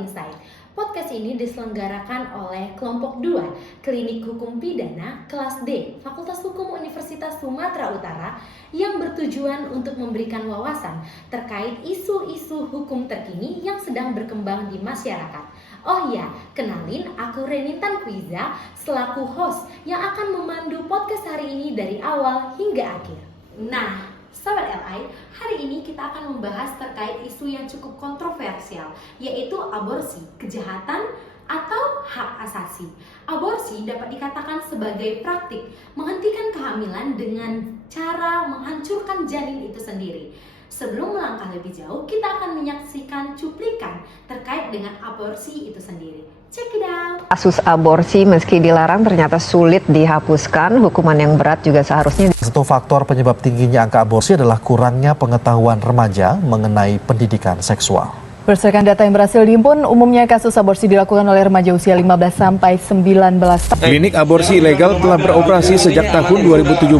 Insight. Podcast ini diselenggarakan oleh Kelompok 2, Klinik Hukum Pidana Kelas D, Fakultas Hukum Universitas Sumatera Utara, yang bertujuan untuk memberikan wawasan terkait isu-isu hukum terkini yang sedang berkembang di masyarakat. Oh ya, kenalin, aku Reni Tanquiza selaku host yang akan memandu podcast hari ini dari awal hingga akhir. Nah, Sobat LI, hari ini kita akan membahas terkait isu yang cukup kontroversial, yaitu aborsi, kejahatan atau hak asasi. Aborsi dapat dikatakan sebagai praktik menghentikan kehamilan dengan cara menghancurkan janin itu sendiri. Sebelum melangkah lebih jauh, kita akan menyaksikan cuplikan terkait dengan aborsi itu sendiri. Check it out. Kasus aborsi meski dilarang ternyata sulit dihapuskan, hukuman yang berat juga seharusnya. Satu faktor penyebab tingginya angka aborsi adalah kurangnya pengetahuan remaja mengenai pendidikan seksual. Berdasarkan data yang berhasil dihimpun, umumnya kasus aborsi dilakukan oleh remaja usia 15 sampai 19 tahun. Klinik aborsi ilegal telah beroperasi sejak tahun 2017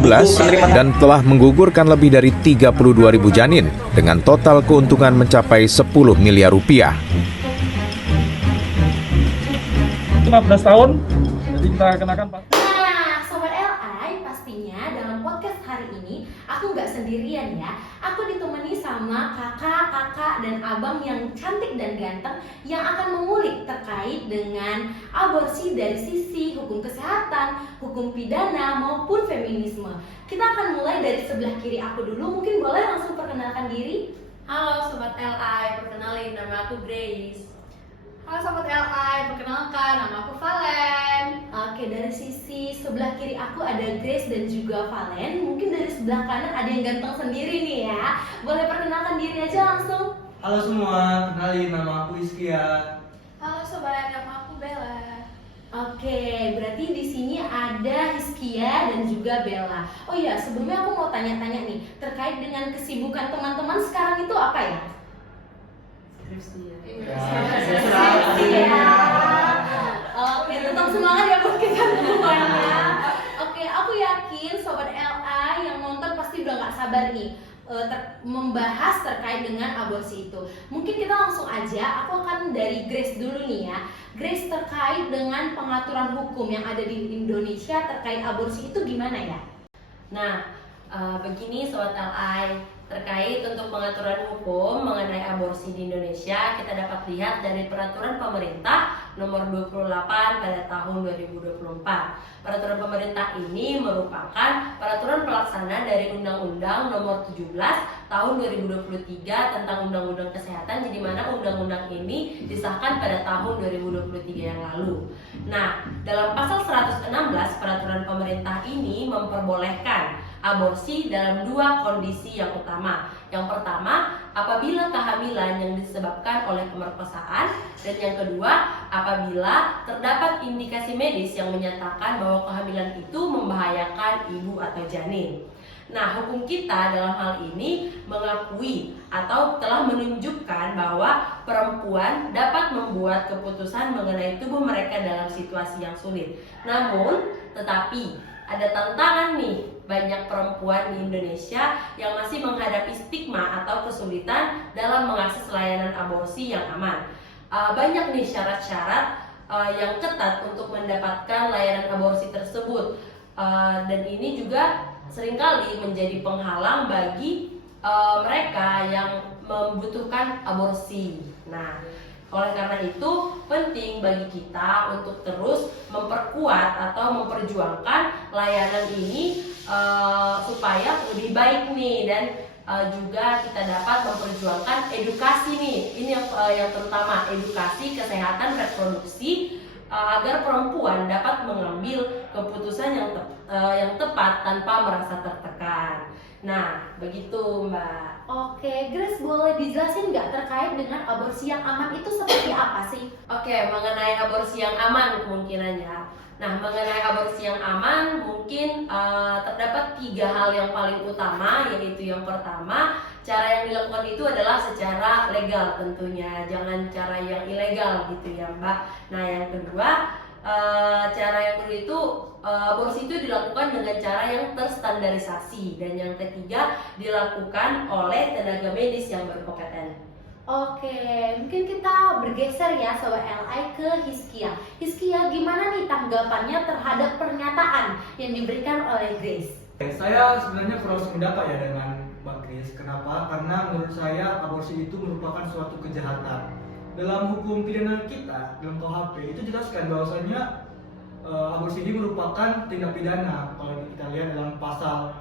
dan telah menggugurkan lebih dari 32.000 janin dengan total keuntungan mencapai 10 miliar rupiah. 15 tahun, jadi kita kenakan Pak. Nah, Sobat LI, pastinya dalam podcast hari ini aku nggak sendirian ya. Aku ditemani sama kakak dan abang yang cantik dan ganteng yang akan mengulik terkait dengan aborsi dari sisi hukum kesehatan, hukum pidana maupun feminisme. Kita akan mulai dari sebelah kiri aku dulu. Mungkin boleh langsung perkenalkan diri? Halo Sobat LI, perkenalin nama aku Grace. Halo Sobat LI, perkenalkan nama aku Valen. Oke, dari sisi sebelah kiri aku ada Grace dan juga Valen. Mungkin dari sebelah kanan ada yang ganteng sendiri nih ya. Boleh perkenalkan diri aja langsung. Halo semua, kenalin nama aku Iskia. Halo Sobat, nama aku Bella. Oke, berarti di sini ada Hiskia dan juga Bella. Oh iya, sebelumnya aku mau tanya-tanya nih terkait dengan kesibukan teman-teman sekarang itu apa ya? Oke, tetap semangat ya buat kita semuanya. Oke, aku yakin Sobat LA yang nonton pasti udah gak sabar nih membahas terkait dengan aborsi itu. Mungkin kita langsung aja, aku akan dari Grace dulu nih ya. Grace, terkait dengan pengaturan hukum yang ada di Indonesia terkait aborsi itu gimana ya? Nah, begini Sobat LI, terkait untuk pengaturan hukum mengenai aborsi di Indonesia, kita dapat lihat dari peraturan pemerintah nomor 28 pada tahun 2024. Peraturan pemerintah ini merupakan peraturan pelaksana dari Undang-Undang nomor 17 tahun 2023 tentang Undang-Undang Kesehatan, di mana undang-undang ini disahkan pada tahun 2023 yang lalu. Nah, dalam pasal 116 peraturan pemerintah ini memperbolehkan aborsi dalam dua kondisi yang utama. Yang pertama, apabila kehamilan yang disebabkan oleh pemerkosaan, dan yang kedua, apabila terdapat indikasi medis yang menyatakan bahwa kehamilan itu membahayakan ibu atau janin. Nah, hukum kita dalam hal ini mengakui atau telah menunjukkan bahwa perempuan dapat membuat keputusan mengenai tubuh mereka dalam situasi yang sulit. Namun, tetapi ada tantangan nih, banyak perempuan di Indonesia yang masih menghadapi stigma atau kesulitan dalam mengakses layanan aborsi yang aman. Banyak nih syarat-syarat yang ketat untuk mendapatkan layanan aborsi tersebut, dan ini juga seringkali menjadi penghalang bagi mereka yang membutuhkan aborsi. Nah, oleh karena itu penting bagi kita untuk terus memperkuat atau memperjuangkan layanan ini supaya lebih baik nih, dan juga kita dapat memperjuangkan edukasi nih. Ini yang terutama, edukasi kesehatan reproduksi agar perempuan dapat mengambil keputusan yang tepat tanpa merasa tertekan. Nah, begitu Mbak. Oke, Grace, boleh dijelasin nggak terkait dengan aborsi yang aman itu seperti apa sih? Oke, mengenai aborsi yang aman kemungkinannya. Nah, mengenai aborsi yang aman mungkin terdapat 3 hal yang paling utama, yaitu yang pertama, cara yang dilakukan itu adalah secara legal tentunya, jangan cara yang ilegal gitu ya Mbak. Nah, yang kedua, cara yang kedua itu aborsi itu dilakukan dengan cara yang terstandarisasi, dan yang ketiga dilakukan oleh tenaga medis yang berkompeten. Oke, mungkin kita bergeser ya Sobat LI ke Hizkia. Hizkia, gimana nih tanggapannya terhadap pernyataan yang diberikan oleh Grace? Saya sebenarnya kurang sependapat ya dengan Mbak Grace. Kenapa? Karena menurut saya aborsi itu merupakan suatu kejahatan. Dalam hukum pidana kita, dalam KUHP itu jelaskan bahwasanya aborsi ini merupakan tindak pidana. Kalau kita lihat dalam pasal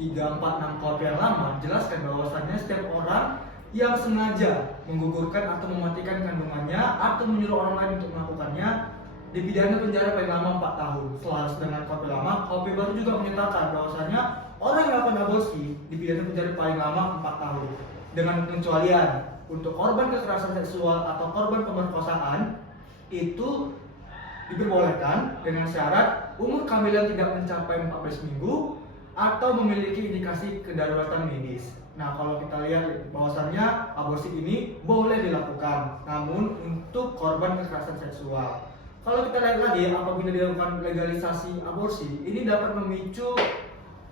346 KUHP yang lama, jelaskan bahwasanya setiap orang yang sengaja menggugurkan atau mematikan kandungannya atau menyuruh orang lain untuk melakukannya dipidana penjara paling lama 4 tahun. Selaras dengan KUHP lama, KUHP baru juga menyatakan bahwasanya orang yang melakukan aborsi dipidana penjara paling lama 4 tahun. Dengan pengecualian untuk korban kekerasan seksual atau korban pemerkosaan itu diperbolehkan dengan syarat umur kehamilan tidak mencapai 14 minggu atau memiliki indikasi kedaruratan medis. Nah, kalau kita lihat bahwasannya aborsi ini boleh dilakukan, namun untuk korban kekerasan seksual. Kalau kita lihat lagi, apabila dilakukan legalisasi aborsi, ini dapat memicu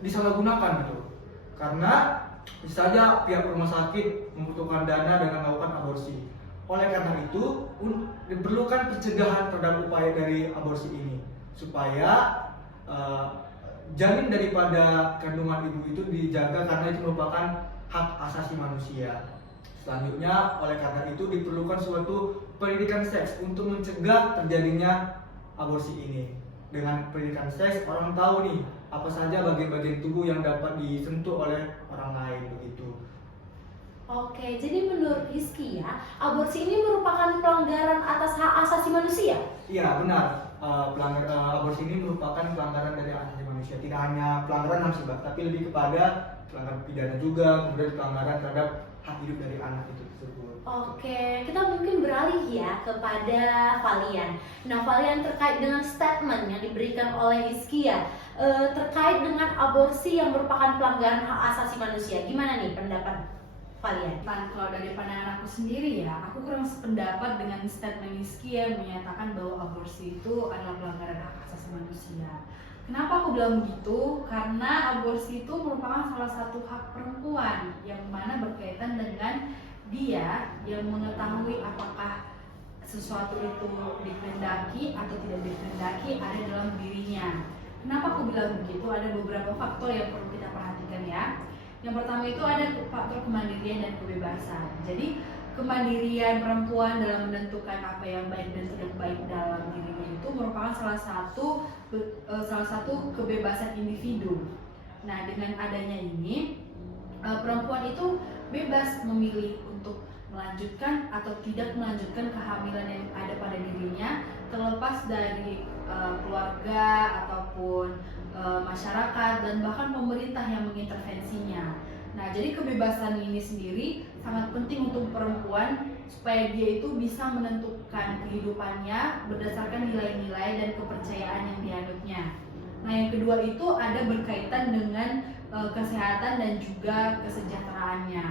disalahgunakan gitu. Karena bisa saja pihak rumah sakit membutuhkan dana dengan melakukan aborsi. Oleh karena itu, diperlukan pencegahan terhadap upaya dari aborsi ini supaya janin daripada kandungan ibu itu dijaga karena itu merupakan hak asasi manusia. Selanjutnya, oleh karena itu diperlukan suatu pendidikan seks untuk mencegah terjadinya aborsi ini. Dengan pendidikan seks, orang tahu nih apa saja bagian-bagian tubuh yang dapat disentuh oleh orang lain begitu. Oke, jadi menurut Hizkia, aborsi ini merupakan pelanggaran atas hak asasi manusia? Iya, benar. Aborsi ini merupakan pelanggaran dari hak asasi manusia. Tidak hanya pelanggaran HAM, tapi lebih kepada pelanggaran pidana juga, kemudian pelanggaran terhadap hak hidup dari anak itu tersebut. Oke, kita mungkin beralih ya kepada Valian. Nah, Valian terkait dengan statement yang diberikan oleh Hizkia terkait dengan aborsi yang merupakan pelanggaran hak asasi manusia. Gimana nih pendapat Valian? Kalau dari pandangan aku sendiri ya, aku kurang sependapat dengan statement Hizkia yang menyatakan bahwa aborsi itu adalah pelanggaran hak asasi manusia. Kenapa aku bilang begitu? Karena aborsi itu merupakan salah satu hak perempuan yang mana berkaitan dengan dia yang mengetahui apakah sesuatu itu dikehendaki atau tidak dikehendaki ada dalam dirinya. Kenapa aku bilang begitu? Ada beberapa faktor yang perlu kita perhatikan ya. Yang pertama itu ada faktor kemandirian dan kebebasan. Jadi kemandirian perempuan dalam menentukan apa yang baik dan tidak baik dalam dirinya itu merupakan salah satu kebebasan individu. Nah, dengan adanya ini perempuan itu bebas memilih untuk melanjutkan atau tidak melanjutkan kehamilan yang ada pada dirinya, terlepas dari keluarga ataupun masyarakat dan bahkan pemerintah yang mengintervensinya. Nah, jadi kebebasan ini sendiri sangat penting untuk perempuan supaya dia itu bisa menentukan kehidupannya berdasarkan nilai-nilai dan kepercayaan yang dianutnya. Nah, yang kedua itu ada berkaitan dengan kesehatan dan juga kesejahteraannya.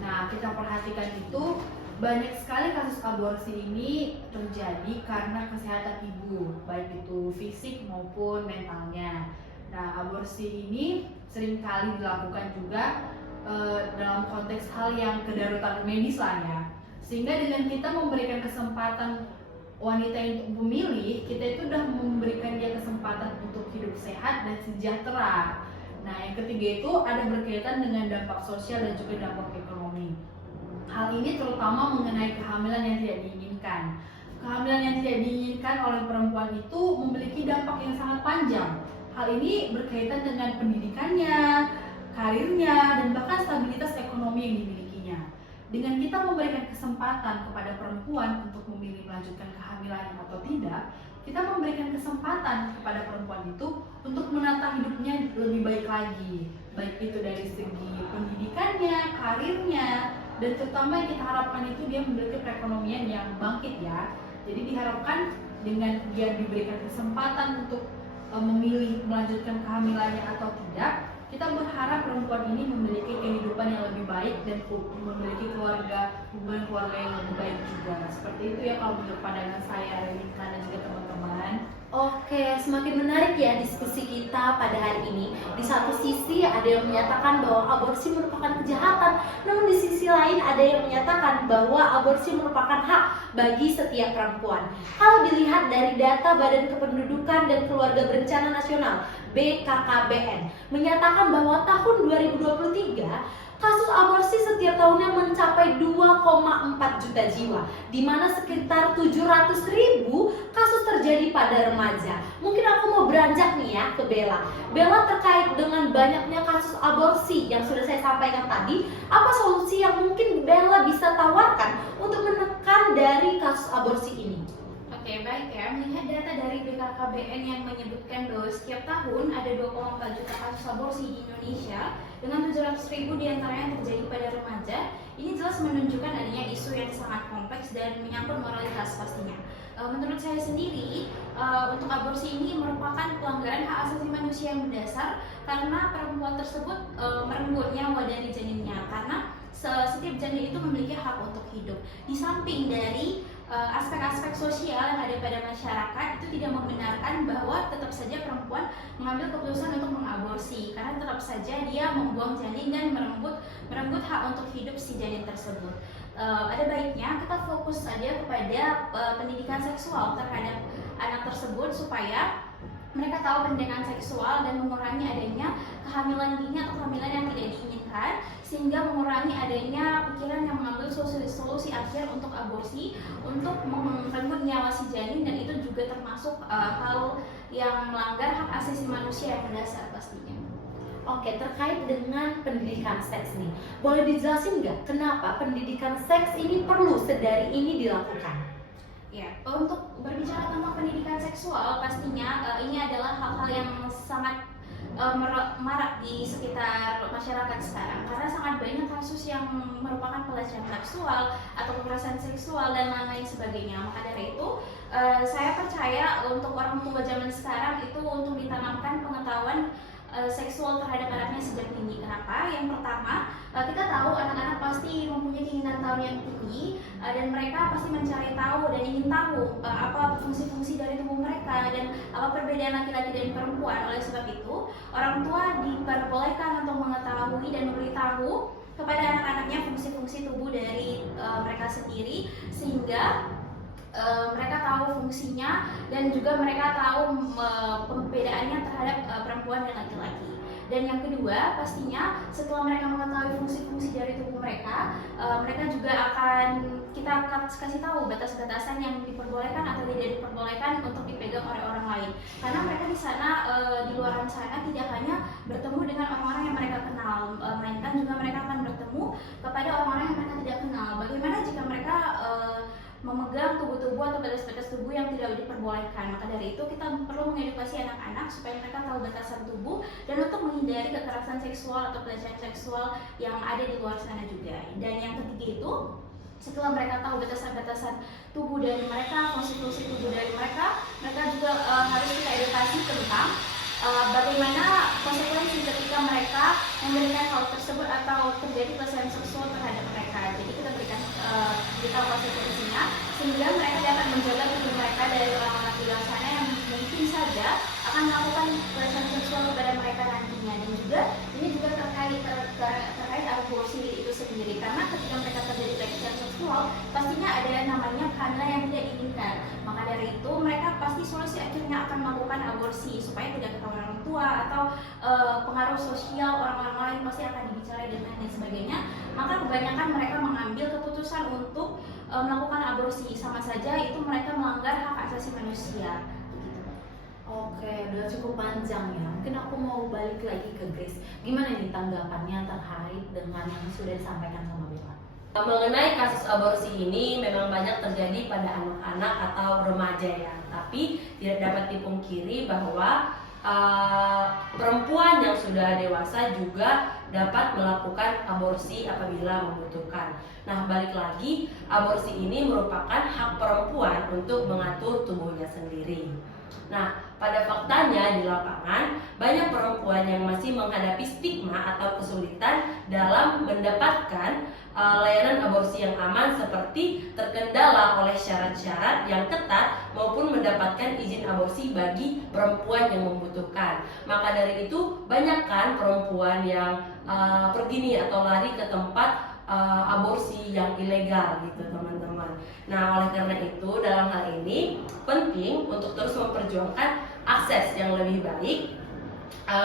Nah, kita perhatikan itu banyak sekali kasus aborsi ini terjadi karena kesehatan ibu, baik itu fisik maupun mentalnya. Nah, aborsi ini seringkali dilakukan juga dalam konteks hal yang kedaruratan medis lah ya. Sehingga dengan kita memberikan kesempatan wanita untuk memilih, kita itu sudah memberikan dia kesempatan untuk hidup sehat dan sejahtera. Nah, yang ketiga itu ada berkaitan dengan dampak sosial dan juga dampak ekonomi. Hal ini terutama mengenai kehamilan yang tidak diinginkan. Kehamilan yang tidak diinginkan oleh perempuan itu memiliki dampak yang sangat panjang. Hal ini berkaitan dengan pendidikannya, karirnya, dan bahkan stabilitas ekonomi yang dimilikinya. Dengan kita memberikan kesempatan kepada perempuan untuk memilih melanjutkan kehamilannya atau tidak, kita memberikan kesempatan kepada perempuan itu untuk menata hidupnya lebih baik lagi. Baik itu dari segi pendidikannya, karirnya, dan terutama yang kita harapkan itu dia memiliki perekonomian yang bangkit ya. Jadi diharapkan dengan dia diberikan kesempatan untuk memilih melanjutkan kehamilannya atau tidak, kita berharap perempuan ini memiliki kehidupan yang lebih baik dan memiliki hubungan keluarga yang lebih baik juga. Seperti itu ya kalau menurut pandangan saya, Relika dan juga teman-teman. Oke, semakin menarik ya diskusi kita pada hari ini. Di satu sisi ada yang menyatakan bahwa aborsi merupakan kejahatan, namun di sisi lain ada yang menyatakan bahwa aborsi merupakan hak bagi setiap perempuan. Kalau dilihat dari data Badan Kependudukan dan Keluarga Berencana Nasional (BKKBN) menyatakan bahwa tahun 2023 kasus aborsi setiap tahunnya mencapai 2,4 juta jiwa, di mana sekitar 700.000 kasus terjadi pada remaja. Mungkin aku mau beranjak nih ya ke Bella. Bella, terkait dengan banyaknya kasus aborsi yang sudah saya sampaikan tadi, apa solusi yang mungkin Bella bisa tawarkan untuk menekan dari kasus aborsi ini? Oke, baik ya. Melihat data dari BKKBN yang menyebutkan bahwa setiap tahun ada 2,4 juta kasus aborsi di Indonesia dengan 700.000 diantaranya terjadi pada remaja, ini jelas menunjukkan adanya isu yang sangat kompleks dan menyangkut moralitas pastinya. Menurut saya sendiri, untuk aborsi ini merupakan pelanggaran hak asasi manusia yang mendasar karena perempuan tersebut merenggut nyawa dari janinnya, karena setiap janin itu memiliki hak untuk hidup. Di samping dari aspek-aspek sosial yang ada pada masyarakat itu tidak membenarkan bahwa tetap saja perempuan mengambil keputusan untuk mengaborsi, karena tetap saja dia membuang janin dan merenggut hak untuk hidup si janin tersebut. Ada baiknya kita fokus saja kepada pendidikan seksual terhadap anak tersebut supaya mereka tahu pendidikan seksual dan mengurangi adanya kehamilan dini atau kehamilan yang tidak diinginkan, sehingga mengurangi adanya pikiran yang mengambil solusi akhir untuk aborsi, untuk merenggut nyawa si janin, dan itu juga termasuk hal yang melanggar hak asasi manusia yang mendasar pastinya. Oke, terkait dengan pendidikan seks nih, boleh dijelasin nggak kenapa pendidikan seks ini perlu sedari ini dilakukan? Ya, untuk berbicara tentang pendidikan seksual, pastinya ini adalah hal-hal yang sangat marak di sekitar masyarakat sekarang, karena sangat banyak kasus yang merupakan pelecehan seksual atau kekerasan seksual dan lain-lain sebagainya. Maka dari itu, saya percaya untuk orang tua zaman sekarang itu untuk ditanamkan pengetahuan seksual terhadap anaknya sejak dini. Kenapa? Yang pertama, kita tahu anak-anak pasti mempunyai keinginan tahu yang tinggi, dan mereka pasti mencari tahu dan ingin tahu apa fungsi-fungsi dari tubuh mereka dan apa perbedaan laki-laki dan perempuan. Oleh sebab itu, orang tua diperbolehkan untuk mengetahui dan memberitahu kepada anak-anaknya fungsi-fungsi tubuh dari mereka sendiri, sehingga mereka tahu fungsinya dan juga mereka tahu pembedaannya terhadap perempuan dan laki-laki. Dan yang kedua, pastinya setelah mereka mengetahui fungsi-fungsi dari tubuh mereka, mereka juga kita akan kasih tahu batas-batasan yang diperbolehkan atau tidak diperbolehkan untuk dipegang oleh orang lain. Karena mereka di sana, di luar sana tidak hanya bertemu dengan orang-orang yang mereka kenal, melainkan juga mereka akan bertemu kepada orang-orang yang mereka tidak kenal. Bagaimana jika mereka memegang tubuh-tubuh atau batas-batas tubuh yang tidak diperbolehkan? Maka dari itu kita perlu mengedukasi anak-anak supaya mereka tahu batasan tubuh dan untuk menghindari kekerasan seksual atau pelecehan seksual yang ada di luar sana juga. Dan yang ketiga itu, setelah mereka tahu batasan-batasan tubuh dari mereka, fungsi-fungsi tubuh dari mereka, mereka juga harus kita edukasi tentang bagaimana konsekuensi ketika mereka memberikan hal tersebut atau terjadi pelecehan seksual terhadap mereka. Jadi kita berikan beritahu konsekuensinya sehingga mereka dapat menjaga tubuh mereka dari orang-orang di luar sana yang mungkin saja akan melakukan pelecehan seksual kepada mereka nantinya. Dan juga ini juga terkait aborsi itu sendiri, karena ketika mereka terjadi pelecehan seksual pastinya ada namanya kehamilan yang tidak diinginkan. Maka dari itu mereka pasti solusi akhirnya akan melakukan aborsi supaya tidak ketahuan orang tua atau pengaruh sosial orang-orang lain pasti akan dibicarakan dan lain sebagainya. Maka kebanyakan mereka mengambil keputusan untuk melakukan aborsi, sama saja itu mereka melanggar hak asasi manusia. Oke, udah cukup panjang ya. Mungkin aku mau balik lagi ke Grace. Gimana nih tanggapannya terkait dengan yang sudah disampaikan sama Bella? Mengenai kasus aborsi ini memang banyak terjadi pada anak-anak atau remaja ya. Tapi tidak dapat dipungkiri bahwa perempuan yang sudah dewasa juga dapat melakukan aborsi apabila membutuhkan. Nah, balik lagi, aborsi ini merupakan hak perempuan untuk mengatur tubuhnya sendiri. Nah, pada faktanya di lapangan banyak perempuan yang masih menghadapi stigma atau kesulitan dalam mendapatkan layanan aborsi yang aman, seperti terkendala oleh syarat-syarat yang ketat maupun mendapatkan izin aborsi bagi perempuan yang membutuhkan. Maka dari itu banyak kan perempuan yang pergi nih atau lari ke tempat aborsi yang ilegal gitu teman-teman. Nah, oleh karena itu dalam hal ini penting untuk terus memperjuangkan akses yang lebih baik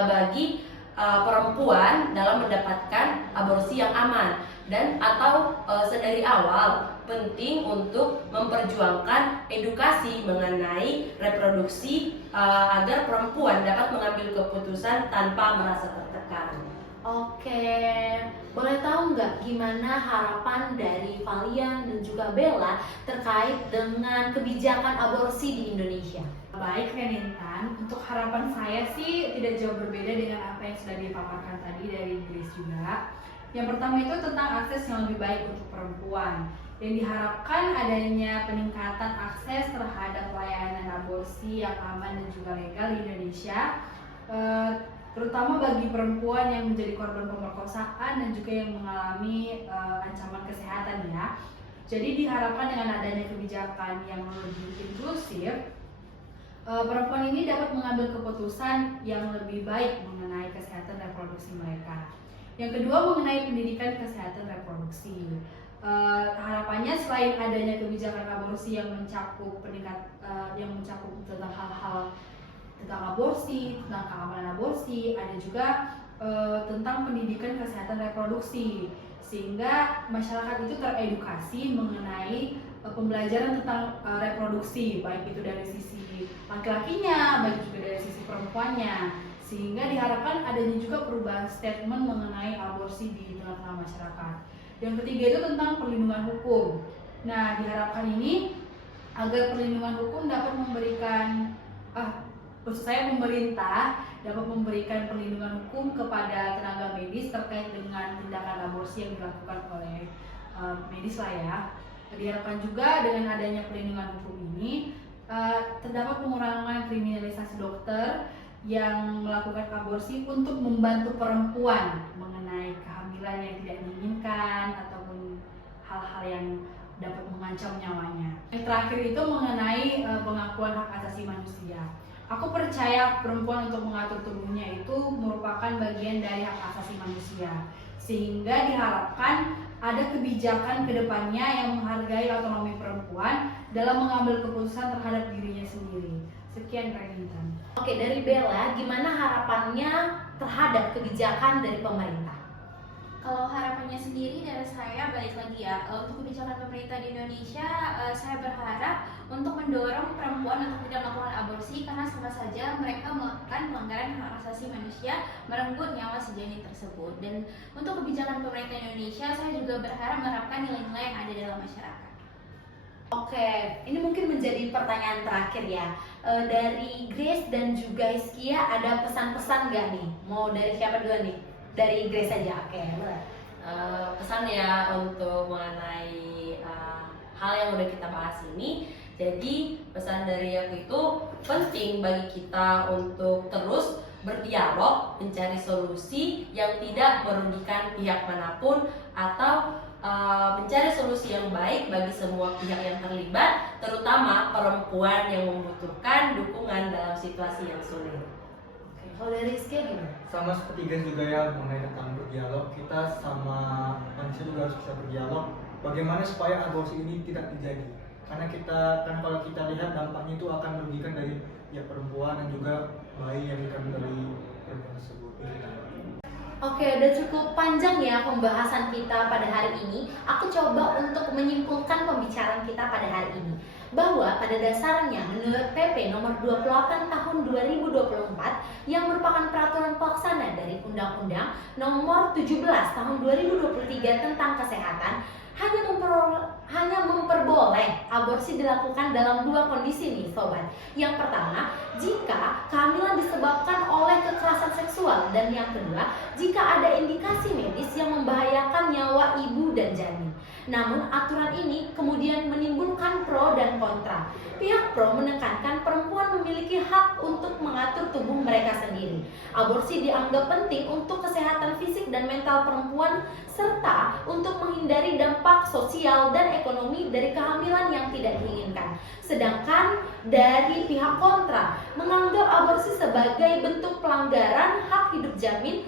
bagi perempuan dalam mendapatkan aborsi yang aman, dan atau sedari awal penting untuk memperjuangkan edukasi mengenai reproduksi agar perempuan dapat mengambil keputusan tanpa merasa tertekan. Oke, boleh tahu nggak gimana harapan dari Valian dan juga Bella terkait dengan kebijakan aborsi di Indonesia? Baik Renintan, untuk harapan saya sih tidak jauh berbeda dengan apa yang sudah dipaparkan tadi dari Grace juga. Yang pertama itu tentang akses yang lebih baik untuk perempuan. Yang diharapkan adanya peningkatan akses terhadap layanan aborsi yang aman dan juga legal di Indonesia, terutama bagi perempuan yang menjadi korban pemerkosaan dan juga yang mengalami ancaman kesehatan ya. Jadi diharapkan dengan adanya kebijakan yang lebih inklusif, perempuan ini dapat mengambil keputusan yang lebih baik mengenai kesehatan reproduksi mereka. Yang kedua, mengenai pendidikan kesehatan reproduksi. Harapannya selain adanya kebijakan aborsi yang mencakup tentang hal-hal tentang aborsi, tentang keamanan aborsi, ada juga tentang pendidikan kesehatan reproduksi, sehingga masyarakat itu teredukasi mengenai pembelajaran tentang reproduksi, baik itu dari sisi laki-lakinya, baik juga dari sisi perempuannya, sehingga diharapkan adanya juga perubahan statement mengenai aborsi di tengah-tengah masyarakat. Yang ketiga itu tentang perlindungan hukum. Nah, diharapkan ini agar perlindungan hukum dapat memberikan pemerintah dapat memberikan perlindungan hukum kepada tenaga medis terkait dengan tindakan aborsi yang dilakukan oleh medis lah ya. Diharapkan juga dengan adanya perlindungan hukum ini terdapat pengurangan kriminalisasi dokter yang melakukan aborsi untuk membantu perempuan mengenai kehamilan yang tidak diinginkan ataupun hal-hal yang dapat mengancam nyawanya. Yang terakhir itu mengenai pengakuan hak asasi manusia. Aku percaya perempuan untuk mengatur tubuhnya itu merupakan bagian dari hak asasi manusia, sehingga diharapkan ada kebijakan kedepannya yang menghargai otonomi perempuan dalam mengambil keputusan terhadap dirinya sendiri. Sekian Renintan. Oke, dari Bella, gimana harapannya terhadap kebijakan dari pemerintah? Kalau harapannya sendiri dari saya, balik lagi ya, untuk kebijakan pemerintah di Indonesia, saya berharap untuk mendorong perempuan untuk tidak melakukan aborsi, karena sama saja mereka melakukan pelanggaran hak asasi manusia, merenggut nyawa sejanin tersebut. Dan untuk kebijakan pemerintah Indonesia, saya juga berharap menerapkan nilai-nilai yang ada dalam masyarakat. Oke, ini mungkin menjadi pertanyaan terakhir ya. Dari Grace dan juga Hiskia, ada pesan-pesan nggak nih? Mau dari siapa dulu nih? Dari Grace aja, oke. Pesan ya untuk mengenai hal yang udah kita bahas ini. Jadi pesan dari aku itu penting bagi kita untuk terus berdialog, mencari solusi yang tidak merugikan pihak manapun, atau mencari solusi yang baik bagi semua pihak yang terlibat, terutama perempuan yang membutuhkan dukungan dalam situasi yang sulit. Kalau dari Hiskia gimana? Sama seperti Grace juga ya, mengenai tentang berdialog, kita sama manusia juga harus bisa berdialog bagaimana supaya aborsi ini tidak terjadi, karena kalau kita lihat dampaknya itu akan merugikan dari ya perempuan dan juga bayi yang dikandung dari perempuan tersebut. Oke, udah cukup panjang ya pembahasan kita pada hari ini. Aku coba untuk menyimpulkan pembicaraan kita pada hari ini, bahwa pada dasarnya menurut PP nomor 28 tahun 2024 yang merupakan peraturan pelaksana dari Undang-Undang nomor 17 tahun 2023 tentang kesehatan, hanya memperboleh aborsi dilakukan dalam dua kondisi nih sobat. Yang pertama, jika kehamilan disebabkan oleh kekerasan seksual, dan yang kedua, jika ada indikasi medis yang membahayakan nyawa ibu dan janin. Namun aturan ini kemudian menimbulkan pro dan kontra. Pihak pro menekankan perempuan memiliki hak untuk mengatur tubuh mereka sendiri. Aborsi dianggap penting untuk kesehatan fisik dan mental perempuan serta untuk menghindari dampak sosial dan ekonomi dari kehamilan yang tidak diinginkan. Sedangkan dari pihak kontra menganggap aborsi sebagai bentuk pelanggaran hak hidup janin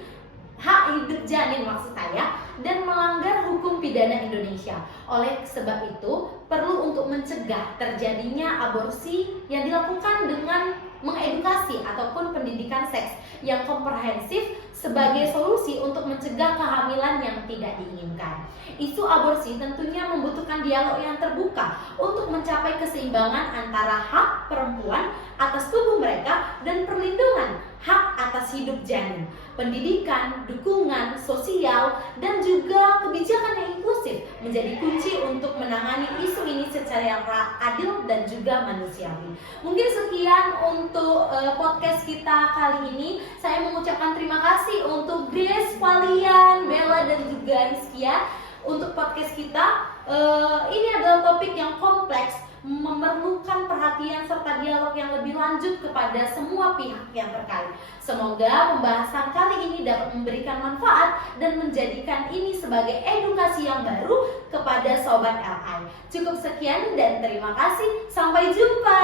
maksud saya, dan melanggar hukum pidana Indonesia. Oleh sebab itu, perlu untuk mencegah terjadinya aborsi yang dilakukan dengan mengedukasi ataupun pendidikan seks yang komprehensif sebagai solusi untuk mencegah kehamilan yang tidak diinginkan. Isu aborsi tentunya membutuhkan dialog yang terbuka untuk mencapai keseimbangan antara hak perempuan atas tubuh mereka dan perlindungan hak atas hidup janin, pendidikan, dukungan sosial, dan juga kebijakan yang inklusif menjadi kunci untuk menangani isu ini secara adil dan juga manusiawi. Mungkin sekian untuk podcast kita kali ini. Saya mengucapkan terima kasih untuk Grace, Valian, Bella, dan juga Hizkia untuk podcast kita. Ini adalah topik yang kompleks, memerlukan perhatian serta dialog yang lebih lanjut kepada semua pihak yang terkait. Semoga pembahasan kali ini dapat memberikan manfaat dan menjadikan ini sebagai edukasi yang baru kepada Sobat LI. Cukup sekian dan terima kasih. Sampai jumpa.